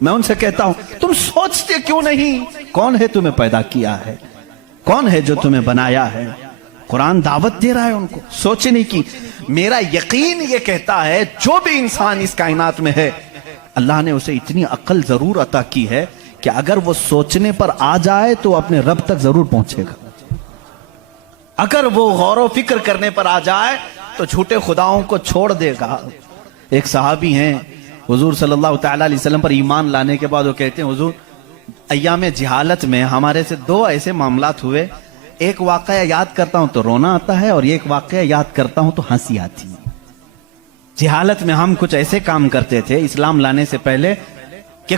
میں ان سے کہتا ہوں تم سوچتے کیوں نہیں کون ہے تمہیں پیدا کیا ہے, کون ہے جو تمہیں بنایا ہے. قرآن دعوت دے رہا ہے ان کو سوچنے کی. میرا یقین یہ کہتا ہے جو بھی انسان اس کائنات میں ہے اللہ نے اسے اتنی عقل ضرور عطا کی ہے کہ اگر وہ سوچنے پر آ جائے تو اپنے رب تک ضرور پہنچے گا. اگر وہ غور و فکر کرنے پر آ جائے تو جھوٹے خداؤں کو چھوڑ دے گا. ایک صحابی ہیں حضور صلی اللہ تعالی علیہ وسلم پر ایمان لانے کے بعد وہ کہتے ہیں حضور ایام جہالت میں ہمارے سے دو ایسے معاملات ہوئے, ایک واقعہ یاد کرتا ہوں تو رونا آتا ہے اور ایک واقعہ یاد کرتا ہوں تو ہنسی آتی ہے. جہالت میں ہم کچھ ایسے کام کرتے تھے اسلام لانے سے پہلے کہ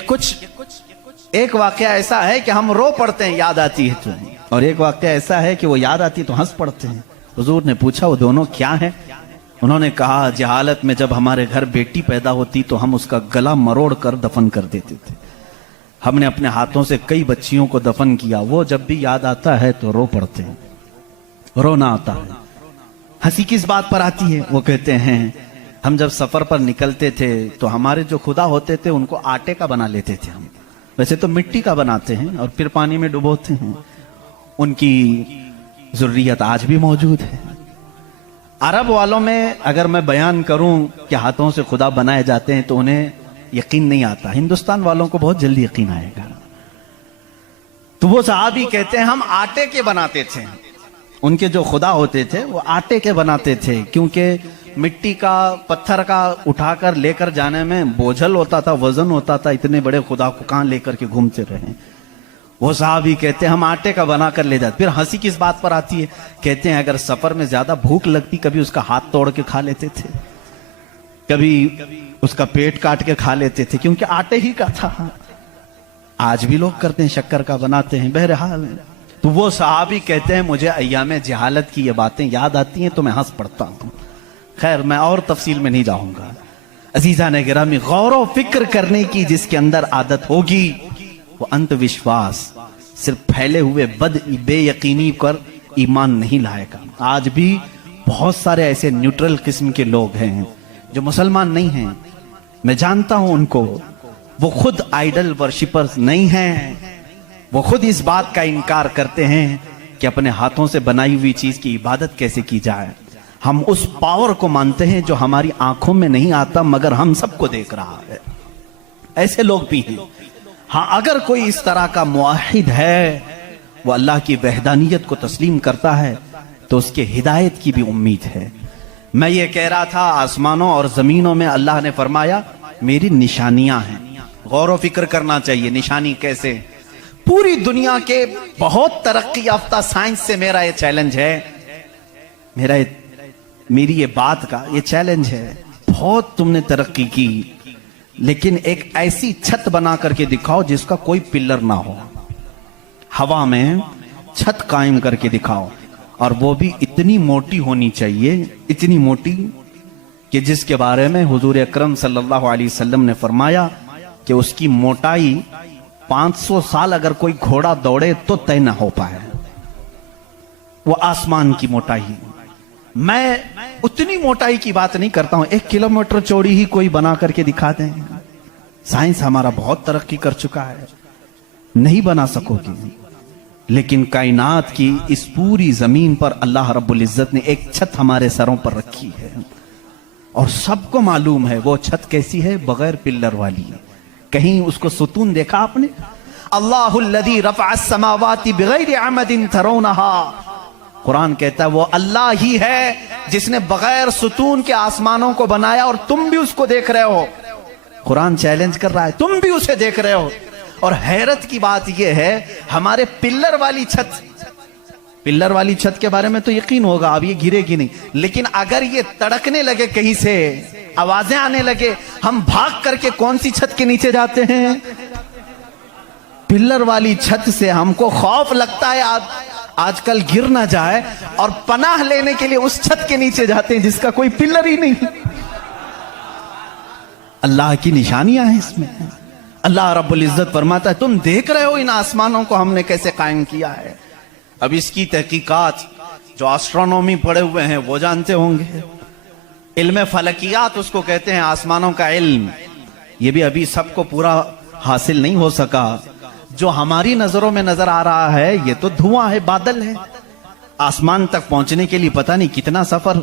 ایک واقعہ ایسا ہے کہ ہم رو پڑتے ہیں یاد آتی ہے تو, اور ایک واقعہ ایسا ہے کہ وہ یاد آتی تو ہنس پڑتے ہیں. حضور نے پوچھا وہ دونوں کیا ہیں؟ انہوں نے کہا جہالت میں جب ہمارے گھر بیٹی پیدا ہوتی تو ہم اس کا گلا مروڑ کر دفن کر دیتے تھے. ہم نے اپنے ہاتھوں سے کئی بچیوں کو دفن کیا, وہ جب بھی یاد آتا ہے تو رو پڑتے ہیں, رونا آتا ہے. ہنسی کس بات پر آتی ہے؟ وہ کہتے ہیں ہم جب سفر پر نکلتے تھے تو ہمارے جو خدا ہوتے تھے ان کو آٹے کا بنا لیتے تھے. ہم ویسے تو مٹی کا بناتے ہیں اور پھر پانی میں ڈبوتے ہیں. ان کی ذریت آج بھی موجود ہے. عرب والوں میں اگر میں بیان کروں کہ ہاتھوں سے خدا بنائے جاتے ہیں تو انہیں یقین نہیں آتا. ہندوستان والوں کو بہت جلدی یقین آئے گا. تو وہ صحابی کہتے ہیں ہم آٹے کے بناتے تھے. ان کے جو خدا ہوتے تھے وہ آٹے کے بناتے تھے کیونکہ مٹی کا پتھر کا اٹھا کر لے کر جانے میں بوجھل ہوتا تھا, وزن ہوتا تھا. اتنے بڑے خدا کو کہاں لے کر کے گھومتے رہے. وہ صحابی کہتے ہیں ہم آٹے کا بنا کر لے جاتے. پھر ہنسی کس بات پر آتی ہے؟ کہتے ہیں اگر سفر میں زیادہ بھوک لگتی کبھی اس کا ہاتھ توڑ کے کھا لیتے تھے, کبھی اس کا پیٹ کاٹ کے کھا لیتے تھے کیونکہ آٹے ہی کا تھا. آج بھی لوگ کرتے ہیں, شکر کا بناتے ہیں. بہرحال تو وہ صحابی کہتے ہیں مجھے ایام جہالت کی یہ باتیں یاد آتی ہیں تو میں ہنس پڑتا ہوں. خیر میں اور تفصیل میں نہیں جاؤں گا. عزیزان گرامی, غور و فکر کرنے کی جس کے اندر عادت ہوگی وہ انت وشواس صرف پھیلے ہوئے بے یقینی پر ایمان نہیں لائے گا. آج بھی بہت سارے ایسے نیوٹرل قسم کے لوگ ہیں جو مسلمان نہیں ہیں, میں جانتا ہوں ان کو. وہ خود آئیڈل ورشپرز نہیں ہیں, وہ خود اس بات کا انکار کرتے ہیں کہ اپنے ہاتھوں سے بنائی ہوئی چیز کی عبادت کیسے کی جائے. ہم اس پاور کو مانتے ہیں جو ہماری آنکھوں میں نہیں آتا مگر ہم سب کو دیکھ رہا ہے. ایسے لوگ بھی ہیں. ہاں اگر کوئی اس طرح کا موحد ہے, وہ اللہ کی وحدانیت کو تسلیم کرتا ہے تو اس کے ہدایت کی بھی امید ہے. میں یہ کہہ رہا تھا آسمانوں اور زمینوں میں اللہ نے فرمایا میری نشانیاں ہیں. غور و فکر کرنا چاہیے نشانی کیسے. پوری دنیا کے بہت ترقی یافتہ سائنس سے میرا یہ چیلنج ہے, میری یہ بات کا یہ چیلنج ہے. بہت تم نے ترقی کی لیکن ایک ایسی چھت بنا کر کے دکھاؤ جس کا کوئی پلر نہ ہو. ہوا میں چھت قائم کر کے دکھاؤ, اور وہ بھی اتنی موٹی ہونی چاہیے, اتنی موٹی کہ جس کے بارے میں حضور اکرم صلی اللہ علیہ وسلم نے فرمایا کہ اس کی موٹائی 500 سال اگر کوئی گھوڑا دوڑے تو طے نہ ہو پائے. وہ آسمان کی موٹائی. میں اتنی موٹائی کی بات نہیں کرتا ہوں, 1 کلومیٹر چوڑی ہی کوئی بنا کر کے دکھا دیں. سائنس ہمارا بہت ترقی کر چکا ہے, نہیں بنا سکو گی. لیکن کائنات کی اس پوری زمین پر اللہ رب العزت نے ایک چھت ہمارے سروں پر رکھی ہے, اور سب کو معلوم ہے وہ چھت کیسی ہے, بغیر پلر والی. کہیں اس کو ستون دیکھا آپ نے؟ اللہ الذی رفع السماوات بغیر عمد ترونها. قرآن کہتا ہے وہ اللہ ہی ہے جس نے بغیر ستون کے آسمانوں کو بنایا, اور تم بھی اس کو دیکھ رہے ہو. قرآن چیلنج کر رہا ہے, تم بھی اسے دیکھ رہے ہو. اور حیرت کی بات یہ ہے ہمارے پلر والی چھت کے بارے میں تو یقین ہوگا اب یہ گرے گی نہیں, لیکن اگر یہ تڑکنے لگے کہیں سے, آوازیں آنے لگے, ہم بھاگ کر کے کون سی چھت کے نیچے جاتے ہیں؟ پلر والی چھت سے. ہم کو خوف لگتا ہے آج کل گر نہ جائے, اور پناہ لینے کے لیے اس چھت کے نیچے جاتے ہیں جس کا کوئی پلر ہی نہیں. اللہ کی نشانیاں ہیں اس میں. اللہ رب العزت فرماتا ہے تم دیکھ رہے ہو ان آسمانوں کو ہم نے کیسے قائم کیا ہے. اب اس کی تحقیقات جو آسٹرونومی پڑھے ہوئے ہیں وہ جانتے ہوں گے. علم فلکیات اس کو کہتے ہیں, آسمانوں کا علم. یہ بھی ابھی سب کو پورا حاصل نہیں ہو سکا. جو ہماری نظروں میں نظر آ رہا ہے یہ تو دھواں ہے, بادل ہے. آسمان تک پہنچنے کے لیے پتہ نہیں کتنا سفر,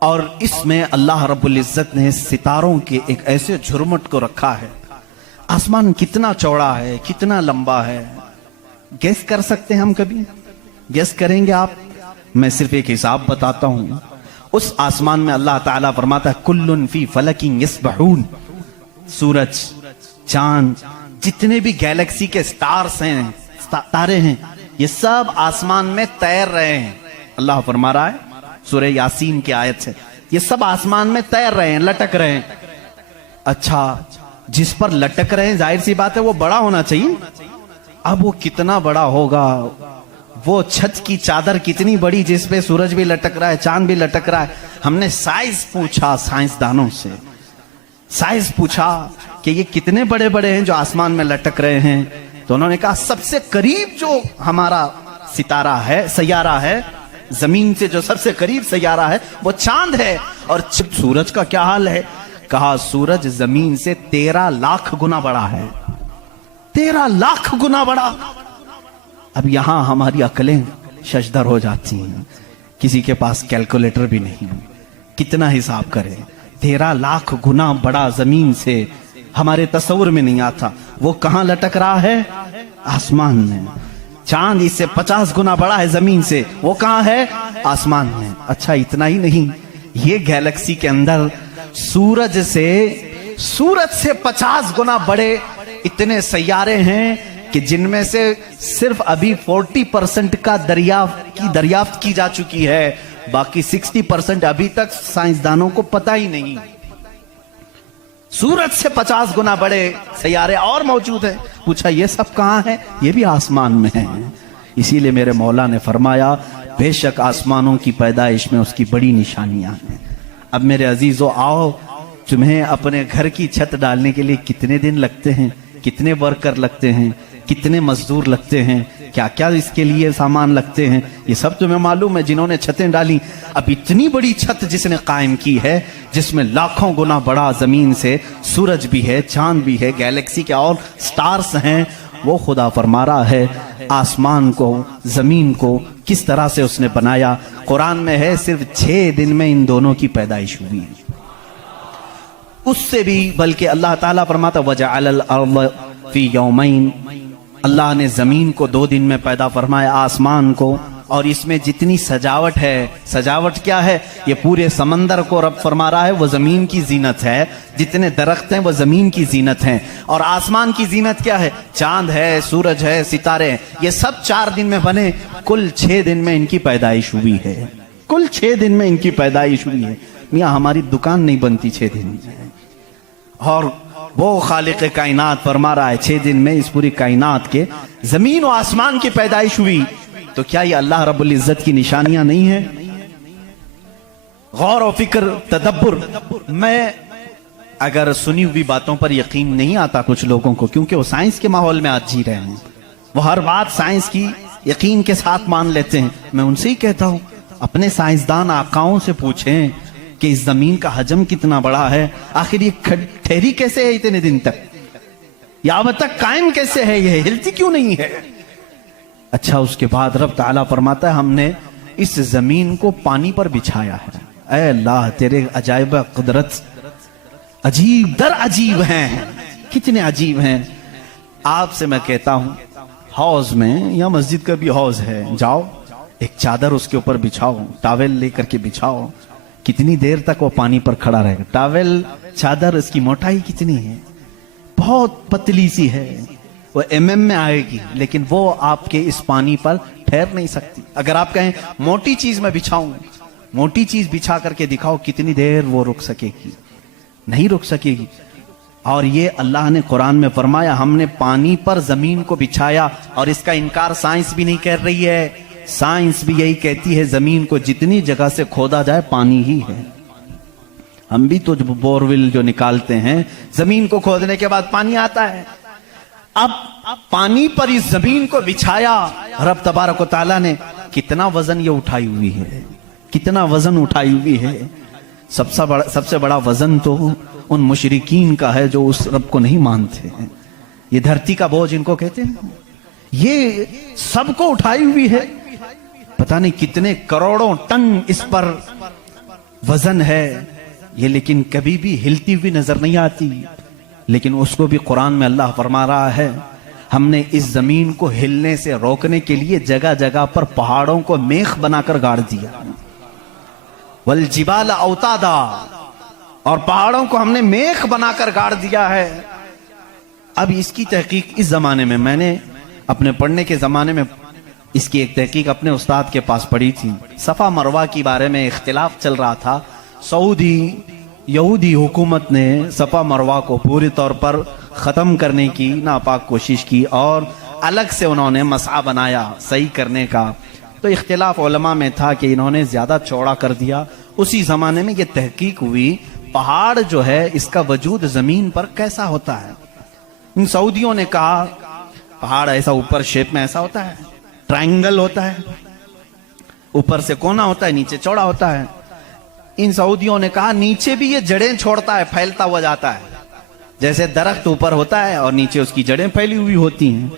اور اس میں اللہ رب العزت نے ستاروں کے ایک ایسے جھرمٹ کو رکھا ہے. آسمان کتنا چوڑا ہے, کتنا لمبا ہے, گیس کر سکتے ہیں ہم؟ کبھی گیس کریں گے آپ؟ میں صرف ایک حساب بتاتا ہوں. اس آسمان میں اللہ تعالیٰ فرماتا ہے کلن فی فلک یسبحون. سورج, چاند, جتنے بھی گیلیکسی کے سٹارز ہیں, تارے ہیں, یہ سب آسمان میں تیر رہے ہیں. اللہ فرما رہا ہے سورہ یاسین کی آیت سے, یہ سب آسمان میں تیر رہے ہیں, لٹک رہے ہیں. اچھا, جس پر لٹک رہے ہیں ظاہر سی بات ہے وہ بڑا ہونا چاہیے. اب وہ کتنا بڑا ہوگا؟ وہ چھت کی چادر کتنی بڑی جس پہ سورج بھی لٹک رہا ہے, چاند بھی لٹک رہا ہے. ہم نے سائز پوچھا سائنسدانوں سے, سائز پوچھا کہ یہ کتنے بڑے بڑے ہیں جو آسمان میں لٹک رہے ہیں, تو انہوں نے کہا سب سے قریب جو ہمارا ستارہ ہے, سیارہ ہے, زمین سے جو سب سے قریب سیارہ ہے وہ چاند ہے. اور سورج کا کیا حال ہے؟ کہا سورج زمین سے 13 لاکھ گنا بڑا ہے. 13 لاکھ گنا بڑا. اب یہاں ہماری عقلیں ششدر ہو جاتی ہیں, کسی کے پاس کیلکولیٹر بھی نہیں, کتنا حساب کرے. 13 لاکھ گنا بڑا زمین سے, ہمارے تصور میں نہیں آتا. وہ کہاں لٹک رہا ہے؟ آسمان میں. چاند اس سے 50 گنا بڑا ہے زمین سے, وہ کہاں ہے؟ آسمان میں. اچھا اتنا ہی نہیں, یہ گیلیکسی کے اندر سورج سے 50 گنا بڑے اتنے سیارے ہیں کہ جن میں سے صرف ابھی 40% کا دریافت کی جا چکی ہے, باقی 60% ابھی تک سائنسدانوں کو پتہ ہی نہیں. سورج سے 50 گنا بڑے سیارے اور موجود ہیں. پوچھا یہ سب کہاں ہے؟ یہ بھی آسمان میں ہیں. اسی لیے میرے مولا نے فرمایا بے شک آسمانوں کی پیدائش میں اس کی بڑی نشانیاں ہیں. اب میرے عزیزو آؤ, تمہیں اپنے گھر کی چھت ڈالنے کے لیے کتنے دن لگتے ہیں, کتنے ورکر لگتے ہیں, کتنے مزدور لگتے ہیں, کیا کیا اس کے لیے سامان لگتے ہیں, یہ سب تمہیں معلوم ہے جنہوں نے چھتیں ڈالی. اب اتنی بڑی چھت جس نے قائم کی ہے, جس میں لاکھوں گنا بڑا زمین سے سورج بھی ہے, چاند بھی ہے, گیلیکسی کے اور سٹارز ہیں, وہ خدا فرما رہا ہے آسمان کو, زمین کو کس طرح سے اس نے بنایا. قرآن میں ہے صرف 6 دن میں ان دونوں کی پیدائش ہوئی. اس سے بھی بلکہ اللہ تعالیٰ فرماتا وَجَعَلَ الْأَرْضَ فِي يَوْمَيْنِ, اللہ نے زمین کو 2 دن میں پیدا فرمایا, آسمان کو. اور اس میں جتنی سجاوٹ ہے, سجاوٹ کیا ہے؟ یہ پورے سمندر کو رب فرما رہا ہے وہ زمین کی زینت ہے, جتنے درخت ہیں وہ زمین کی زینت ہیں. اور آسمان کی زینت کیا ہے؟ چاند ہے, سورج ہے, ستارے ہیں. یہ سب 4 دن میں بنے, کل 6 دن میں ان کی پیدائش ہوئی ہے. کل 6 دن میں ان کی پیدائش ہوئی ہے. میاں ہماری دکان نہیں بنتی 6 دن میں, اور وہ خالق کائنات فرما رہا ہے 6 دن میں اس پوری کائنات کے زمین و آسمان کی پیدائش ہوئی. تو کیا یہ اللہ رب العزت کی نشانیاں نہیں ہیں؟ غور و فکر, تدبر. میں اگر سنی ہوئی باتوں پر یقین نہیں آتا کچھ لوگوں کو, کیونکہ وہ سائنس کے ماحول میں آج جی رہے ہیں, وہ ہر بات سائنس کی یقین کے ساتھ مان لیتے ہیں. میں ان سے ہی کہتا ہوں اپنے سائنسدان آقاؤں سے پوچھیں کہ اس زمین کا حجم کتنا بڑا ہے, آخر یہ ٹھہری کیسے ہے اتنے دن تک, یا اب تک قائم کیسے ہے, یہ ہلتی کیوں نہیں ہے. اچھا اس کے بعد رب تعالیٰ فرماتا ہے ہم نے اس زمین کو پانی پر بچھایا ہے. اے اللہ تیرے عجائب قدرت عجیب در عجیب ہیں, کتنے عجیب ہیں. آپ سے میں کہتا ہوں حوض میں یا مسجد کا بھی حوض ہے, جاؤ ایک چادر اس کے اوپر بچھاؤ, ٹاول لے کر کے بچھاؤ, کتنی دیر تک وہ پانی پر کھڑا رہے گا. ٹاول چادر اس کی موٹائی کتنی ہے؟ بہت پتلی سی ہے, وہ mm میں آئے گی, لیکن وہ آپ کے اس پانی پر ٹھہر نہیں سکتی. اگر آپ کہیں موٹی چیز میں بچھاؤں, موٹی چیز بچھا کر کے دکھاؤ کتنی دیر وہ رک سکے گی, نہیں رک سکے گی. اور یہ اللہ نے قرآن میں فرمایا ہم نے پانی پر زمین کو بچھایا, اور اس کا انکار سائنس بھی نہیں کر رہی ہے. سائنس بھی یہی کہتی ہے زمین کو جتنی جگہ سے کھودا جائے پانی ہی ہے. ہم بھی تو بورول جو نکالتے ہیں زمین کو کھودنے کے بعد پانی آتا ہے. اب پانی پر اس زمین کو بچھایا رب تبارک و تعالیٰ نے. کتنا وزن یہ اٹھائی ہوئی ہے, کتنا وزن اٹھائی ہوئی ہے. سب سے بڑا وزن تو ان مشرکین کا ہے جو اس رب کو نہیں مانتے ہیں. یہ دھرتی کا بوجھ ان کو کہتے ہیں، یہ سب کو اٹھائی ہوئی ہے، پتہ نہیں کتنے کروڑوں ٹن اس پر وزن ہے یہ، لیکن کبھی بھی ہلتی ہوئی نظر نہیں آتی. لیکن اس کو بھی قرآن میں اللہ فرما رہا ہے ہم نے اس زمین کو ہلنے سے روکنے کے لیے جگہ جگہ پر پہاڑوں کو میخ بنا کر گاڑ دیا. والجبال اوتادا، اور پہاڑوں کو ہم نے میخ بنا کر گاڑ دیا ہے. اب اس کی تحقیق اس زمانے میں نے اپنے پڑھنے کے زمانے میں اس کی ایک تحقیق اپنے استاد کے پاس پڑھی تھی. صفا مروہ کے بارے میں اختلاف چل رہا تھا. سعودی یہودی حکومت نے صفا مروہ کو پوری طور پر ختم کرنے کی ناپاک کوشش کی اور الگ سے انہوں نے مسعی بنایا صحیح کرنے کا. تو اختلاف علماء میں تھا کہ انہوں نے زیادہ چوڑا کر دیا. اسی زمانے میں یہ تحقیق ہوئی پہاڑ جو ہے اس کا وجود زمین پر کیسا ہوتا ہے. ان سعودیوں نے کہا پہاڑ ایسا اوپر شیپ میں ایسا ہوتا ہے، ٹرائنگل ہوتا ہے، اوپر سے کونا ہوتا ہے، نیچے چوڑا ہوتا ہے. ان سعودیوں نے کہا نیچے بھی یہ جڑیں چھوڑتا ہے، پھیلتا ہوا جاتا ہے، جیسے درخت اوپر ہوتا ہے اور نیچے اس کی جڑیں پھیلی ہوئی ہوتی ہیں.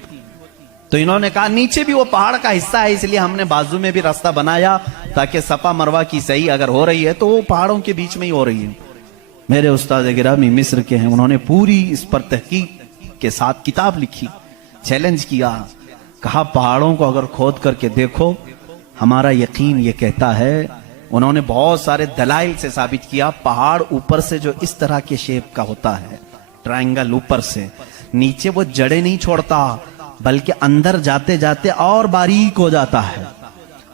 تو انہوں نے کہا نیچے بھی وہ پہاڑ کا حصہ ہے، اس لیے ہم نے بازو میں بھی راستہ بنایا تاکہ صفا مروہ کی صحیح اگر ہو رہی ہے تو وہ پہاڑوں کے بیچ میں ہی ہو رہی ہے. میرے استاد گرامی مصر کے ہیں، انہوں نے پوری اس پر تحقیق کے ساتھ کتاب لکھی، چیلنج کیا، کہا پہاڑوں کو اگر کھود کر کے دیکھو ہمارا یقین یہ کہتا ہے. انہوں نے بہت سارے دلائل سے ثابت کیا پہاڑ اوپر سے جو اس طرح کے شیپ کا ہوتا ہے، ٹرائنگل اوپر سے، نیچے وہ جڑیں نہیں چھوڑتا بلکہ اندر جاتے جاتے اور باریک ہو جاتا ہے،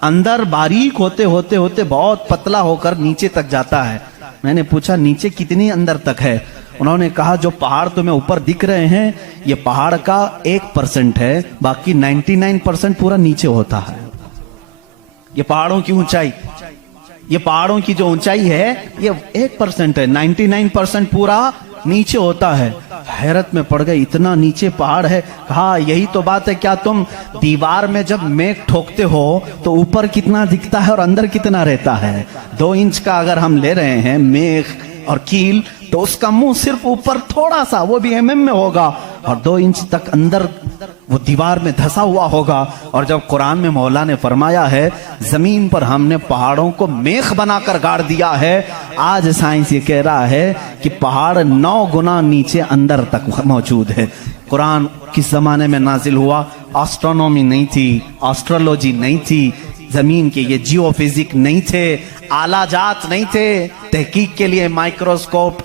اندر باریک ہوتے ہوتے ہوتے بہت پتلا ہو کر نیچے تک جاتا ہے. میں نے پوچھا نیچے کتنی اندر تک ہے؟ انہوں نے کہا جو پہاڑ تمہیں اوپر دکھ رہے ہیں یہ پہاڑ کا 1% ہے، باقی 99% پورا نیچے ہوتا ہے. یہ پہاڑوں کی اونچائی، یہ پہاڑوں کی جو اونچائی ہے یہ 1% ہے، 99% پورا نیچے ہوتا ہے. حیرت میں پڑ گئے اتنا نیچے پہاڑ ہے. کہا یہی تو بات ہے، کیا تم دیوار میں جب میخ ٹھوکتے ہو تو اوپر کتنا دکھتا ہے اور اندر کتنا رہتا ہے؟ 2 انچ کا اگر ہم لے رہے ہیں میخ اور کیل تو اس کا منہ صرف اوپر تھوڑا سا، وہ بھی mm میں ہوگا، اور 2 انچ تک اندر وہ دیوار میں دھسا ہوا ہوگا. اور جب قرآن میں مولا نے فرمایا ہے زمین پر ہم نے پہاڑوں کو میخ بنا کر گاڑ دیا ہے، آج سائنس یہ کہہ رہا ہے کہ پہاڑ 9 گنا نیچے اندر تک موجود ہے. قرآن کس زمانے میں نازل ہوا؟ آسٹرونومی نہیں تھی، آسٹرولوجی نہیں تھی، زمین کے یہ جیو فزک نہیں تھے، آلہ جات نہیں تھے، تحقیق کے لیے مائکروسکوپ